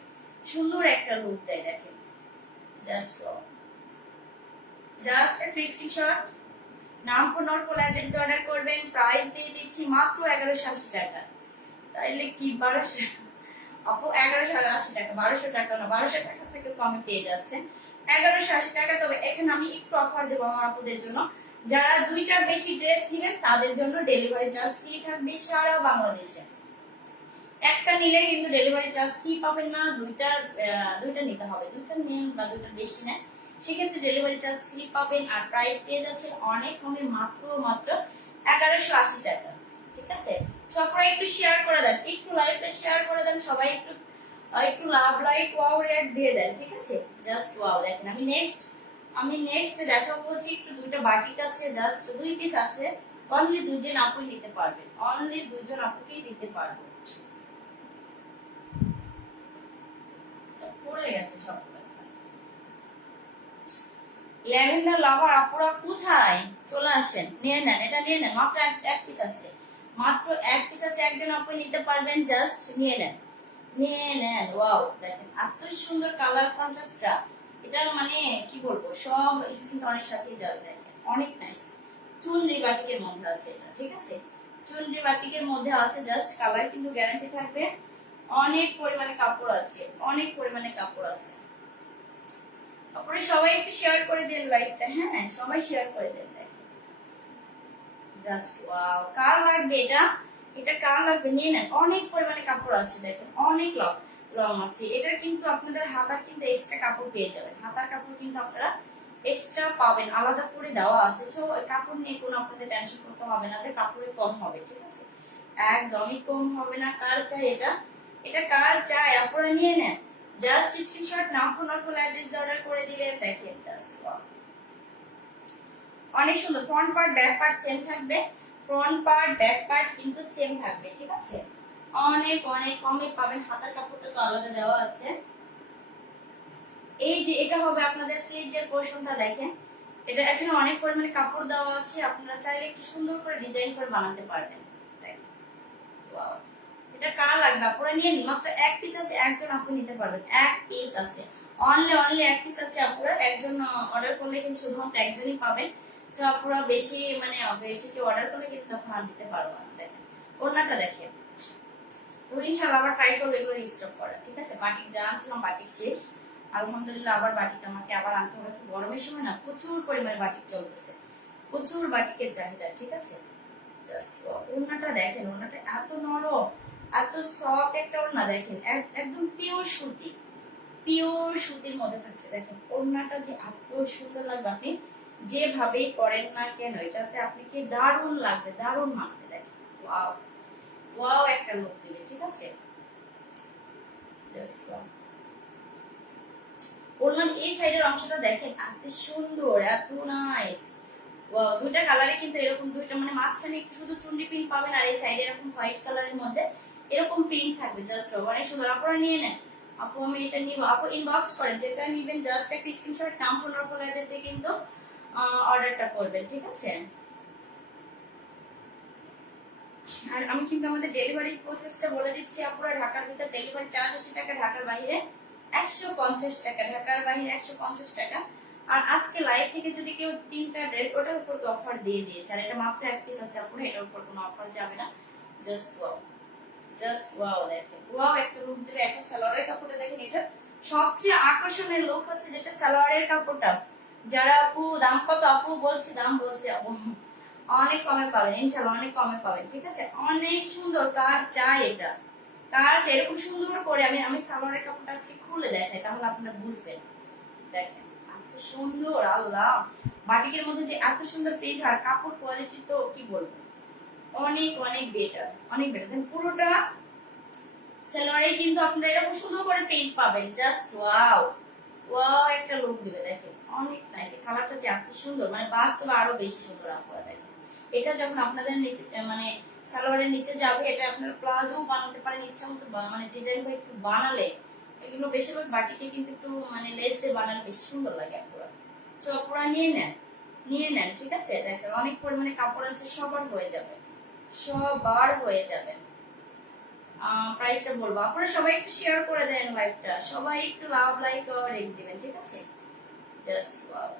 সুন্দর একটা লুক দেয়। দেখেন জাস্ট ওয়াও, জাস্ট একটা স্ক্রিনশট, নাম ফোন নম্বর অ্যাড্রেস দিয়ে অর্ডার করবেন। প্রাইস দিয়ে দিচ্ছি মাত্র 1180 টাকা, তাইলে কি 1200 আপু, 1180 টাকা, 1200 টাকা না, 1200 টাকা থেকে কমে পেয়ে যাচ্ছেন 1180 টাকা। তবে এখানে আমি একটু অফার দেবো আমার আপুদের জন্য, যারা দুইটার বেশি ড্রেস নেবেন তাদের জন্য ডেলিভারি চার্জ ফ্রি থাকবে সারা বাংলাদেশে। একটা নিলে কিন্তু ডেলিভারি চার্জ ফ্রি পাবেন না, দুইটা নিতে হবে, দুইটা নেন বা দুইটার বেশি নেন, সেক্ষেত্রে ডেলিভারি চার্জ ফ্রি পাবেন। আর প্রাইস পেয়ে যাচ্ছে অনেক কমে, মাত্র মাত্র 1180 টাকা, ঠিক আছে? সবাই একটু শেয়ার করে দেন, একটু লাইভটা শেয়ার করে দেন, সবাই একটু একটু লাভ লাইক ওয়াও রেট দিয়ে দেন, ঠিক আছে? Just wow. দেখেন আমি নেক্সট দেখাবো হচ্ছে একটু দুইটা বাটিক আছে, জাস্ট 2 পিস আছে, অনলি 2 জন আপু নিতে পারবেন, অনলি 2 জন আপুকেই দিতে পারবো। পড়ে গেছে সবগুলো। ল্যাভেন্ডার লাভার আপুরা কোথায়? চলে আসেন, নিয়ে নেন, এটা নিয়ে নেন, মাত্র এক পিস আছে, মাত্র এক পিস আছে, একজন আপু নিতে পারবেন, জাস্ট নিয়ে নেন, নিয়ে নেন। ওয়াও দেখেন এত সুন্দর কালার কন্ট্রাস্টটা, এটা মানে কি বলবো, সব স্কিন টনের সাথেই যাবে। দেখেন অনেক নাইস, চুনরি বাটিকের মধ্যে আছে এটা, ঠিক আছে, চুনরি বাটিকের মধ্যে আছে। জাস্ট কালার কিন্তু গ্যারান্টি থাকবে। অনেক পরিমাণে কাপড় আছে, অনেক পরিমাণে কাপড় আছে। তারপরে সবাই একটু শেয়ার করে দেন লাইভটা, হ্যাঁ সবাই শেয়ার করে দেন। জাস্ট ওয়াও, কার লাগবে এটা, এটা কার লাগবে নিয়ে নেন। অনেক পরিমাণে কাপড় আছে, দেখেন অনেক লং লং আছে। এটা কিন্তু আপনাদের হাতার কিন্তু এক্সট্রা কাপড় পেয়ে যাবেন, হাতার কাপড় কিন্তু আপনারা এক্সট্রা পাবেন, আলাদা করে দেওয়া আছে। তো কাপড় নিয়ে কোনো আপনাদের টেনশন করতে হবে না যে কাপড়ে কম হবে, ঠিক আছে, একদমই কম হবে না। কার চাই এটা, এটা কার চাই আপনারা নিয়ে নেন। জাস্ট স্ক্রিনশট নাম ফোন আর ফুল অ্যাড্রেস অর্ডার করে দিবেন। দেখেন জাস্ট ওয়াও, অনেক সুন্দর। Front part back part same থাকবে, ফ্রন্ট পার্ট ব্যাক পার্ট কিন্তু সেম থাকবে, ঠিক আছে, অনেক অনেক কমে পাবেন। হাতার কাপড়টা তো আলাদা দেওয়া আছে। এই যে এটা হবে আপনাদের স্লিভের পোরশনটা, দেখেন এটা এখানে অনেক পরিমাণে কাপড় দেওয়া আছে, আপনারা চাইলে একটু সুন্দর করে ডিজাইন করে বানাতে পারবেন। ওয়াও, এটা কার লাগবে আপনারা নিয়ে নিন। মাত্র এক পিস আছে, একজন আপনি নিতে পারবেন, এক পিস আছে, অনলি এক পিস আছে। আপনারা একজন অর্ডার করলে কিন্তু শুধুমাত্র একজনই পাবেন। তো আপনারা বেশি মানে বেশি কেউ অর্ডার করলে কিন্তু তখন আর দিতে পারবো না। দেখেন ওড়নাটা দেখেন, তো ইনশাআল্লাহ আবার ট্রাই করবো এগুলো স্টক করা, ঠিক আছে। বাটিক জানছিলাম, বাটিক শেষ, আলহামদুলিল্লাহ আবার বাটিক আমাকে আবার আনতে হবে। গরমের সময় না প্রচুর পরিমাণে বাটিক চলতেছে, প্রচুর বাটিকের চাহিদা, ঠিক আছে। জাস্ট ওড়নাটা দেখেন, ওড়নাটা এত নরম, এত সফট একটা ওড়না, দেখেন একদম পিওর সুতি, পিওর সুতির মধ্যে থাকছে। দেখেন ওড়নাটা যে এত সুন্দর লাগবে, আপনি যেভাবেই পরেন না কেন এটাতে আপনাকে দারুণ লাগবে, দারুণ মানবে। দেখেন ওয়াও, ওয়াও একটা লুক দিবে, ঠিক আছে। জাস্ট ওয়াও, ওড়নার এই সাইডের অংশটা দেখেন এত সুন্দর, এত নাইস। ওয়াও, দুইটা কালারে কিন্তু এরকম দুইটা মানে মাঝখানে একটু শুধু চুন্ডি প্রিন্ট পাবেন, আর এই সাইডে এরকম হোয়াইট কালারের মধ্যে এরকম প্রিন্ট থাকবে। জাস্ট অনেক সুন্দর, আপনারা নিয়ে নেন। আপু আমি এটা নিব, আপু ইনবক্স করেন, যেটা নিবেন জাস্ট একটা স্ক্রিনশট নাম ফোন নাম্বার অ্যাড্রেস দিয়ে কিন্তু অর্ডারটা করবেন, ঠিক আছে। আর আমি কিন্তু আমাদের ডেলিভারি প্রসেসটা বলে দিচ্ছি। আপনারা ঢাকার ভিতর ডেলিভারি চার্জ 80 টাকা, ঢাকার বাইরে 150 টাকা, ঢাকার বাইরে 150 টাকা। আর আজকে লাইভ থেকে যদি কেউ 3টা ড্রেস, ওটার উপর তো অফার দিয়ে দিয়েছে, আর এটা মাত্র এক পিস আছে, আপনারা এটার উপর কোনো অফার যাবে না। জাস্ট ওয়াও, জাস্ট ওয়াও, দেখেন ওয়াও একটা লুক দিবে। এখন সালোয়ারের কাপড়টা দেখেন, এটা সবচেয়ে আকর্ষণীয় লুক হচ্ছে যেটা সালোয়ারের কাপড়টা। যারা আপু দাম কত, আপু বলছি দাম বলছি, আপু অনেক কমে পাবেন ইনশাআল্লাহ, অনেক কমে পাবেন, ঠিক আছে। অনেক সুন্দর, কার চাই এটা, কার চাই এরকম সুন্দর করে। আমি আমি সালোয়ারের কাপড়টা আজকে খুলে দেখাই, তাহলে আপনারা বুঝবেন। দেখেন এত সুন্দর, আল্লাহ, বাটিকের মধ্যে যে এত সুন্দর প্রিন্ট আর কাপড় কোয়ালিটি তো কি বলবো, অনেক অনেক বেটার, অনেক বেটার। দেন পুরোটা সালোয়ারে কিন্তু আপনারা এরকম সুন্দর করে প্রিন্ট পাবেন। জাস্ট ওয়াও, ওয়াও একটা লুক দিবে। দেখেন অনেক নাইস, কালারটা যে এত সুন্দর, মানে বাস্তবে আরো বেশি সুন্দর। আপনারা দেখেন এটা যখন আপনাদের নিচে মানে সালোয়ারের নিচে যাবে, এটা আপনারা প্লাজো বানাতে পারেন ইচ্ছা মতো, মানে ডিজাইন করে একটু বানালে, এগুলো বেশিরভাগ বাটিকে কিন্তু একটু মানে লেস দিয়ে বানালে বেশি সুন্দর লাগে। আপনারা তো আপনারা নিয়ে নেন, নিয়ে নেন, ঠিক আছে। দেখেন অনেক পরিমাণে কাপড় আছে, সবার হয়ে যাবে, সবার হয়ে যাবে। প্রাইসটা বলবো, আপনারা সবাই একটু শেয়ার করে দেন লাইভটা, সবাই একটু লাভ লাইক আর রেট দিবেন, ঠিক আছে। জাস্ট ওয়াও,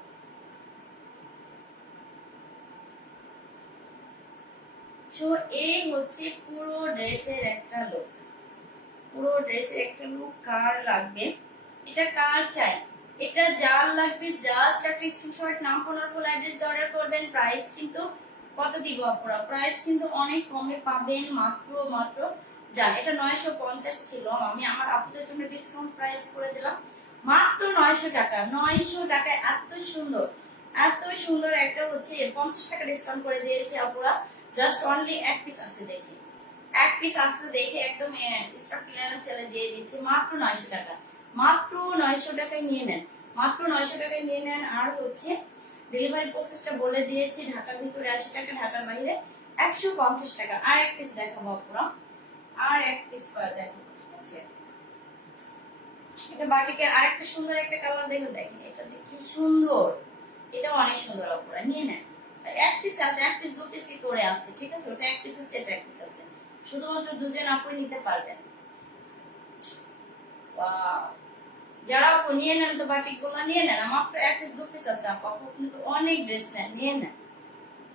সো এই হচ্ছে পুরো ড্রেসের একটা লুক, পুরো ড্রেসের একটা লুক। কার লাগবে এটা, কার চাই এটা, যার লাগবে জাস্ট একটা স্ক্রিনশট নাম ফোন আর ফুল অ্যাড্রেস অর্ডার করবেন। প্রাইস কিন্তু কত দিব আপনারা, প্রাইস কিন্তু অনেক কমে পাবেন, মাত্র মাত্র জান এটা 950 ছিল, আমি আমার আপুদের জন্য ডিসকাউন্ট প্রাইস করে দিলাম মাত্র 900 টাকা। 900 টাকায় এত সুন্দর, এত সুন্দর একটা হচ্ছে 50 টাকা ডিসকাউন্ট করে দিয়েছে আপুরা। জাস্ট অনলি এক পিস আছে, দেখি এক পিস আছে, দেখে একদম স্টক ক্লিয়ারেন্স সেলে দিয়ে দিচ্ছি মাত্র 900 টাকা। মাত্র 900 টাকায় নিয়ে নেন, মাত্র 900 টাকায় নিয়ে নেন। আর হচ্ছে ডেলিভারি প্রসেসটা বলে দিয়েছি, ঢাকার ভিতরে 80 টাকা, ঢাকার বাইরে 150 টাকা। আর এক পিস দেখাবো আপুরা, আর এক পিস করে দেখো, ঠিক আছে। এটা বাটিকের আরেকটা সুন্দর একটা কালার দেখো, দেখেন এটা যে কি সুন্দর, এটা অনেক সুন্দর। আপুরা নিয়ে নেন, এক পিস আছে, এক পিস দু পিসই করে আছে, ঠিক আছে। ওটা এক পিস আছে, এটা এক পিস আছে, শুধুমাত্র দুজন আপুই নিতে পারবেন। ওয়াও, যারা আপু নিয়ে নেন তো বাটিক গুলো নিয়ে নেন, মাত্র এক পিস দু পিস আছে আপু, আপু কিন্তু অনেক ড্রেস নেন, নিয়ে নেন।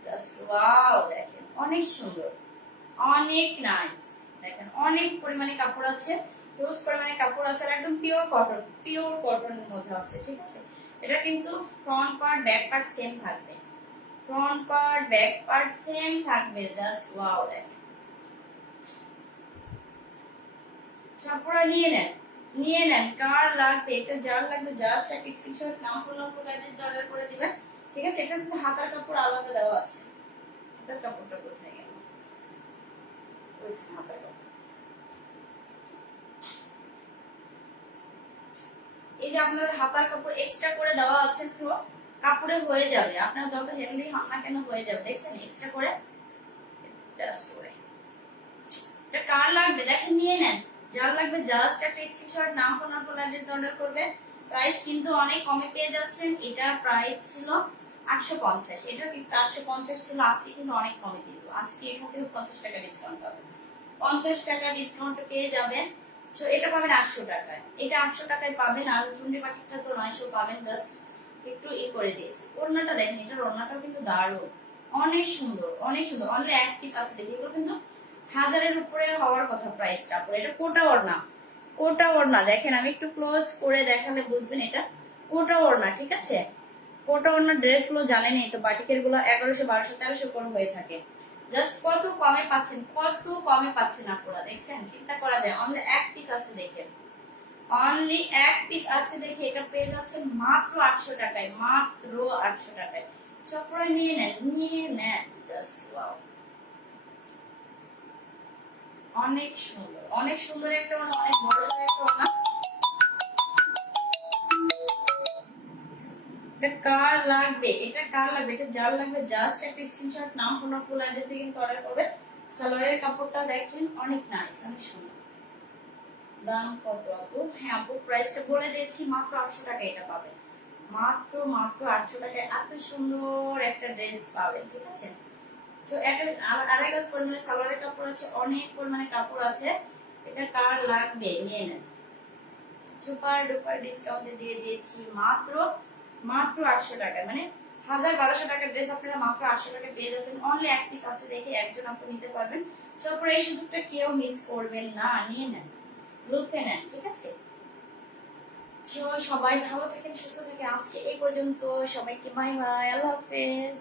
জাস্ট ওয়াও, দেখেন অনেক সুন্দর, অনেক নাইস। দেখেন অনেক পরিমাণে কাপড় আছে, হিউজ পরিমাণে কাপড় আছে, আর একদম পিওর কটনের মধ্যে আছে, ঠিক আছে। এটা কিন্তু front part back part same থাকবে, front part back part same থাকবে। জাস্ট ওয়াও, দেখেন চাপড়া নিয়ে নেন, নিয়ে নেন, কার লাগবে এটা, যার লাগবে জাস্ট একটা স্ক্রিনশট, নাম ফোন নম্বর অ্যাড্রেস অর্ডার করে দিবেন, ঠিক আছে। এটা কিন্তু হাতার কাপড় আলাদা দেওয়া আছে, হাতার কাপড়টা কোথায় গেল, ওইখানে হাতার কাপড়। এই যে আপনাদের হাতার কাপড় এক্সট্রা করে দেওয়া আছে, সো কাপড়ে হয়ে যাবে, আপনার যত হেলদি হন না কেন হয়ে যাবে, দেখছেন এক্সট্রা করে, জাস্ট করে। এটা কার লাগবে দেখেন, নিয়ে নেন, যার লাগবে জাস্ট একটা স্ক্রিনশট, নাম ফোন নম্বর অ্যাড্রেস অর্ডার করবে। প্রাইস কিন্তু অনেক কমে পেয়ে যাচ্ছেন, এটার প্রাইস ছিল 850, এটা কিন্তু 850 ছিল, আজকে কিন্তু অনেক কমে দিয়ে দেবো, আজকে এখান থেকে 50 টাকা ডিসকাউন্ট পাবেন, 50 টাকা ডিসকাউন্ট পেয়ে যাবেন। তো এটা পাবেন 800 টাকায়, এটা 800 টাকায় পাবেন, আর চুন্ডি বাটিকটা তো 900 পাবেন, জাস্ট একটু করে দিয়েছি। ওড়নাটা দেখেন, এটার ওড়নাটাও কিন্তু দারুণ, অনেক সুন্দর, অনেক সুন্দর, অনলি এক পিস আছে, দেখি এগুলো কিন্তু 1000-এর উপরে হওয়ার কথা প্রাইসটা। পরে এটা কোটা ওড়না, কোটা ওড়না দেখেন, আমি একটু ক্লোজ করে দেখালে বুঝবেন এটা কোটা ওড়না, ঠিক আছে। কোটা ওড়না ড্রেস গুলো জানেনই তো, বাটিকের গুলো 1100, 1200, 1300 করে হয়ে থাকে। জাস্ট কত কমে পাচ্ছেন, কত কমে পাচ্ছেন আপনারা, দেখছেন, চিন্তা করা যায়। অনলি এক পিস আছে দেখেন, অনলি এক পিস আছে দেখে এটা পেয়ে যাচ্ছেন মাত্র 800 টাকায়, মাত্র 800 টাকায়। চপড়া নিয়ে নেন, নিয়ে নেন, জাস্ট ওয়াও, অনেক সুন্দর, অনেক সুন্দর একটা ওড়না, অনেক বড় সড়ো একটা ওড়না। এটা কার লাগবে, এটা কার লাগবে, এটা যার লাগবে জাস্ট একটা স্ক্রিনশট, নাম ফোন ফুল অ্যাড্রেস দিয়ে কিন্তু অর্ডার করবে। সালোয়ারের কাপড়টা দেখেন অনেক নাইস, অনেক সুন্দর। দাম কত আপু? হ্যাঁ আপু, প্রাইসটা বলে দিয়েছি, মাত্র 800 টাকা এটা পাবেন, মাত্র মাত্র 800 টাকায় এত সুন্দর একটা ড্রেস পাবেন, ঠিক আছে। তো একটা আড়াই গজ পরিমাণে সালোয়ারের কাপড় আছে, অনেক পরিমাণে কাপড় আছে, এটা কার লাগবে নিয়ে নেন, সুপার ডুপার ডিসকাউন্টে দিয়ে দিয়েছি মাত্র মাত্র 800 টাকা, মানে 1000-1200 টাকার ড্রেস আপনারা মাত্র 800 টাকা পেয়ে যাচ্ছেন। অনলি এক পিস আছে দেখে একজন আপনি নিতে পারবেন, তারপরে এই সুযোগটা কেউ মিস করবেন না, নিয়ে নেন, গ্রুপে নেন, ঠিক আছে। সবাই ভালো থাকেন, সুস্থ থাকেন, আজকে এই পর্যন্ত, সবাইকে বাই বাই, আল্লাহ হাফেজ।